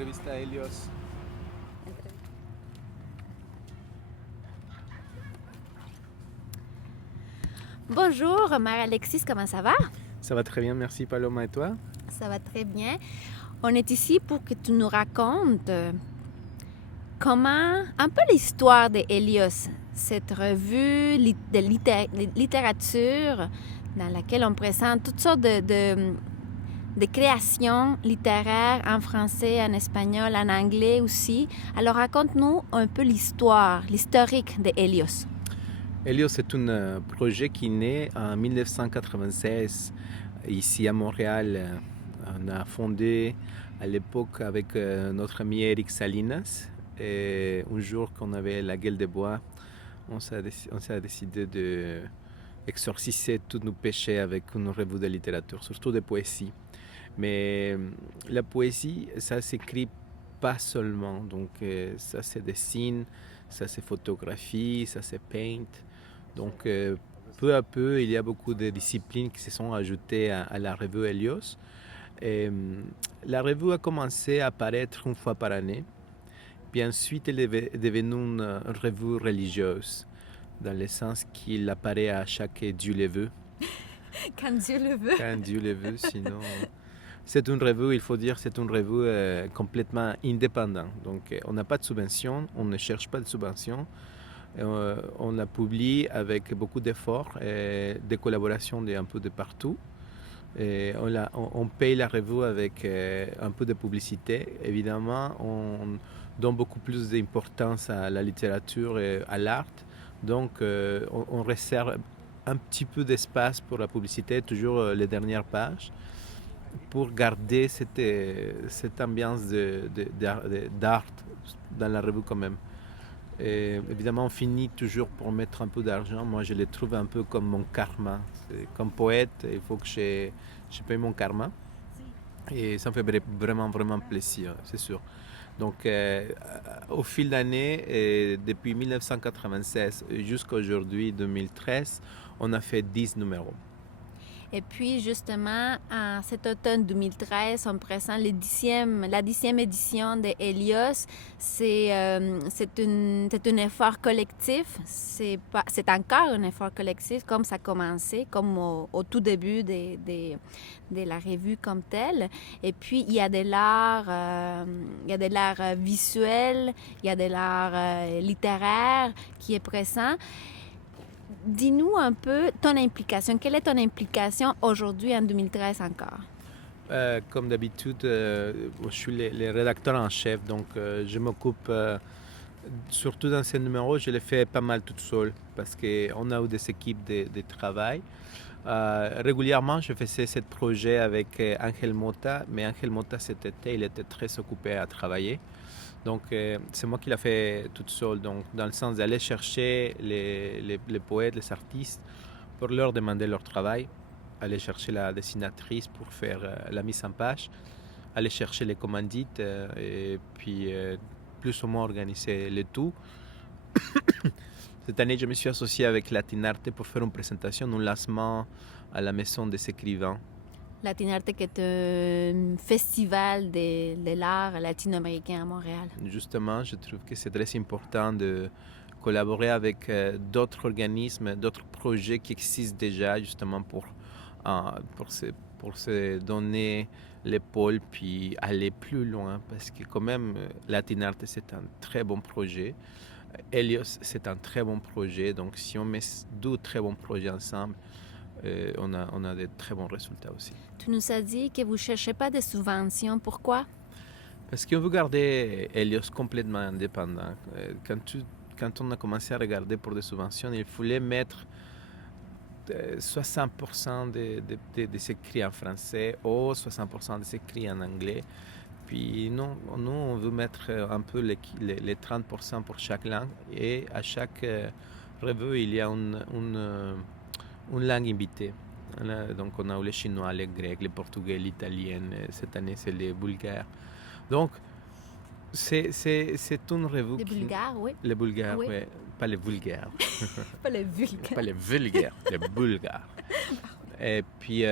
Entrevista a Helios. Bonjour, Marie-Alexis, comment ça va? Ça va très bien, merci Paloma, et toi? Ça va très bien. On est ici pour que tu nous racontes comment, un peu l'histoire de Helios, cette revue de littérature dans laquelle on présente toutes sortes de créations littéraires en français, en espagnol, en anglais aussi. Alors raconte-nous un peu l'historique de Helios. Helios est un projet qui naît en 1996 ici à Montréal. On a fondé à l'époque avec notre ami Eric Salinas. Et un jour qu'on avait la gueule de bois, on s'est décidé de exorciser tous nos péchés avec une revue de littérature, surtout de poésie. Mais la poésie, ça s'écrit pas seulement. Donc ça se dessine, ça se photographie, ça se paint. Donc peu à peu, il y a beaucoup de disciplines qui se sont ajoutées à la revue Helios. Et, la revue a commencé à apparaître une fois par année. Puis ensuite, elle est devenue une revue religieuse, dans le sens qu'il apparaît à chaque Dieu le veut. Quand Dieu le veut. Quand Dieu le veut, sinon... C'est une revue, il faut dire, c'est une revue complètement indépendante. Donc, on n'a pas de subvention, on ne cherche pas de subvention. On la publie avec beaucoup d'efforts et de collaborations un peu de partout. Et on paye la revue avec un peu de publicité. Évidemment, on donne beaucoup plus d'importance à la littérature et à l'art. Donc, on réserve un petit peu d'espace pour la publicité, toujours les dernières pages, pour garder cette ambiance d'art dans la revue quand même. Et évidemment, on finit toujours pour mettre un peu d'argent. Moi, je le trouve un peu comme mon karma. Comme poète, il faut que je paye mon karma. Et ça me fait vraiment, vraiment plaisir, c'est sûr. Donc, au fil d'années, depuis 1996 jusqu'à aujourd'hui, 2013, on a fait 10 numéros. Et puis, justement, en cet automne 2013, on présente la 10e édition de Helios. C'est un effort collectif. C'est encore un effort collectif, comme ça a commencé, comme au tout début de la revue comme telle. Et puis, il y a de l'art visuel, il y a de l'art littéraire qui est présent. Dis-nous un peu ton implication. Quelle est ton implication aujourd'hui en 2013 encore? Comme d'habitude, je suis le rédacteur en chef, donc je m'occupe, surtout dans ces numéros, je les fais pas mal toute seule parce qu'on a eu des équipes de travail. Régulièrement, je faisais ce projet avec Angel Mota, mais Angel Mota cet été, il était très occupé à travailler. Donc, c'est moi qui l'ai fait toute seule, donc, dans le sens d'aller chercher les poètes, les artistes, pour leur demander leur travail, aller chercher la dessinatrice pour faire la mise en page, aller chercher les commandites et puis plus ou moins organiser le tout. Cette année, je me suis associé avec Latinarte pour faire une présentation, un lancement à la Maison des écrivains. Latinarte, qui est un festival de l'art latino-américain à Montréal. Justement, je trouve que c'est très important de collaborer avec d'autres organismes, d'autres projets qui existent déjà, justement pour se donner l'épaule puis aller plus loin. Parce que quand même, Latinarte, c'est un très bon projet. Helios, c'est un très bon projet. Donc, si on met deux très bons projets ensemble, on a de très bons résultats aussi. Tu nous as dit que vous ne cherchez pas de subventions. Pourquoi? Parce qu'on veut garder Helios complètement indépendant. Quand on a commencé à regarder pour des subventions, il fallait mettre 60% des écrits en français ou 60% des écrits en anglais. Puis nous, on veut mettre un peu les 30% pour chaque langue. Et à chaque revue, il y a une langue invitée. Donc on a eu le chinois, le grec, le portugais, l'italien. Cette année, c'est le bulgare. Donc, c'est une revue Les Bulgares, oui. Les Bulgares, Oui. oui. Pas les vulgaires. Pas les Vulgaires. Pas les vulgaires, les Bulgares. Et puis,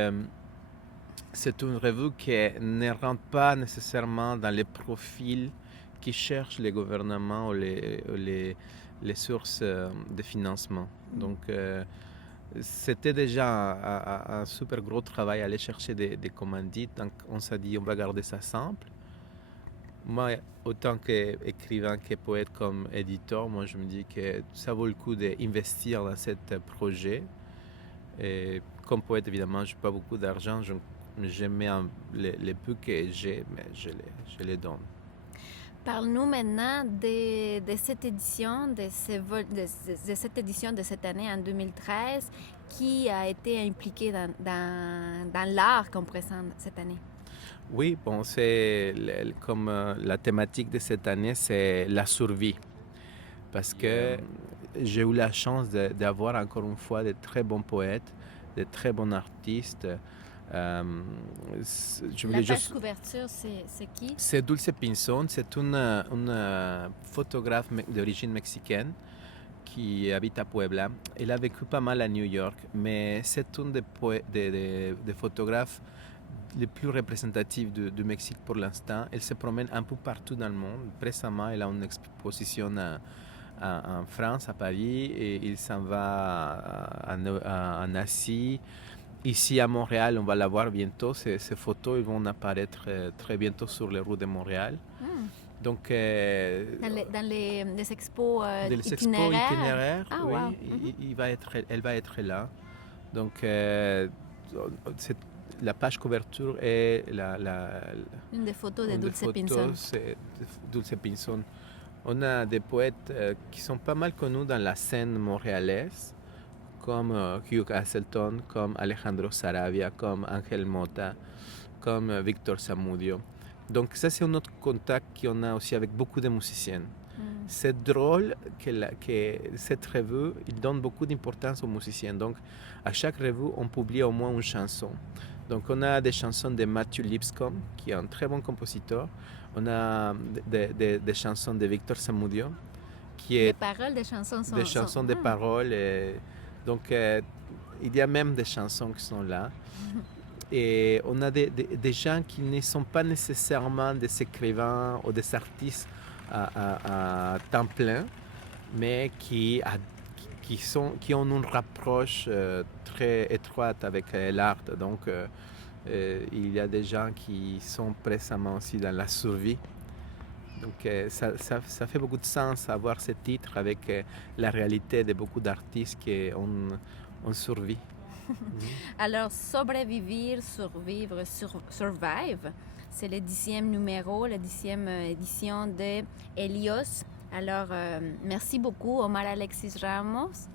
C'est une revue qui ne rentre pas nécessairement dans les profils qui cherchent les gouvernements ou les sources de financement. Donc, c'était déjà un super gros travail aller chercher des commandites. Donc, on s'est dit, on va garder ça simple. Moi, autant qu'écrivain, que poète, comme éditeur, moi, je me dis que ça vaut le coup d'investir dans ce projet. Et comme poète, évidemment, je n'ai pas beaucoup d'argent. Je mets les peu que j'ai, mais je les donne. Parle-nous maintenant de cette édition, de cette édition de cette année en 2013, qui a été impliqué dans l'art qu'on présente cette année. Oui, bon, c'est comme la thématique de cette année, c'est la survie. Parce que j'ai eu la chance d'avoir encore une fois de très bons poètes, de très bons artistes. La page couverture, c'est qui? C'est Dulce Pinzón, c'est une photographe d'origine mexicaine qui habite à Puebla. Elle a vécu pas mal à New York, mais c'est une des photographes les plus représentatifs du Mexique pour l'instant. Elle se promène un peu partout dans le monde. Récemment, elle a une exposition en France, à Paris, et il s'en va en Asie. Ici à Montréal, on va la voir bientôt. Ces photos ils vont apparaître très bientôt sur les rues de Montréal. Donc, dans les expos itinéraires, ah, oui, wow. Elle va être là. Donc, la page couverture est une des photos de Dulce Pinzón. Dulce Pinzón. On a des poètes qui sont pas mal connus dans la scène montréalaise, comme Hugh Hasselton, comme Alejandro Saravia, comme Ángel Mota, comme Victor Zamudio. Donc ça, c'est un autre contact qu'on a aussi avec beaucoup de musiciens. C'est drôle que cette revue, il donne beaucoup d'importance aux musiciens. Donc à chaque revue, on publie au moins une chanson. Donc on a des chansons de Matthew Lipscomb, qui est un très bon compositeur. On a des chansons de Victor Zamudio, qui est... Les paroles des chansons sont... Des chansons de paroles. Donc, il y a même des chansons qui sont là. Et on a des gens qui ne sont pas nécessairement des écrivains ou des artistes à temps plein, mais qui ont une rapproche très étroite avec l'art. Donc, il y a des gens qui sont précisément aussi dans la survie. Donc ça fait beaucoup de sens avoir ce titre avec la réalité de beaucoup d'artistes qui ont survécu. Alors, Sobrevivir, Survivre, Survive, c'est le 10e numéro, la 10e édition de Helios. Alors, merci beaucoup Omar Alexis Ramos.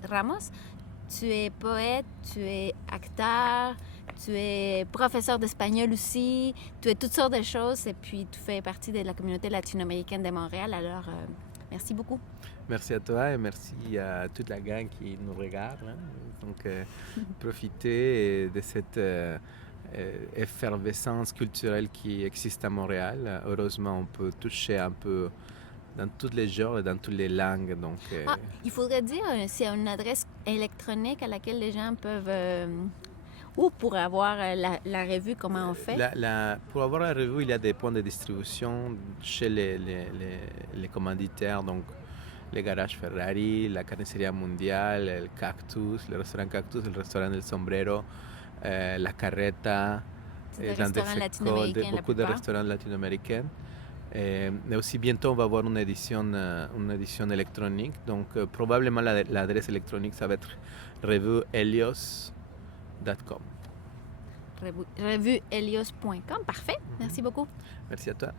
Tu es poète, tu es acteur, tu es professeur d'espagnol aussi, tu es toutes sortes de choses et puis tu fais partie de la communauté latino-américaine de Montréal. Alors, merci beaucoup. Merci à toi et merci à toute la gang qui nous regarde. Hein. Donc, profitez de cette effervescence culturelle qui existe à Montréal. Heureusement, on peut toucher un peu dans tous les genres et dans toutes les langues. Donc, il faudrait dire s'il y a une adresse électronique à laquelle les gens peuvent... ou pour avoir la revue, comment on fait? Pour avoir la revue, il y a des points de distribution chez les commanditaires, donc les garages Ferrari, la carnicería Mundial, el Cactus, le restaurant Cactus, el restaurant del Sombrero, la Carreta, beaucoup de restaurants latino-américains. Mais aussi bientôt on va avoir une édition électronique, donc probablement l'adresse électronique ça va être revuehelios.com. Revuehelios.com, parfait. Merci beaucoup. Merci à toi.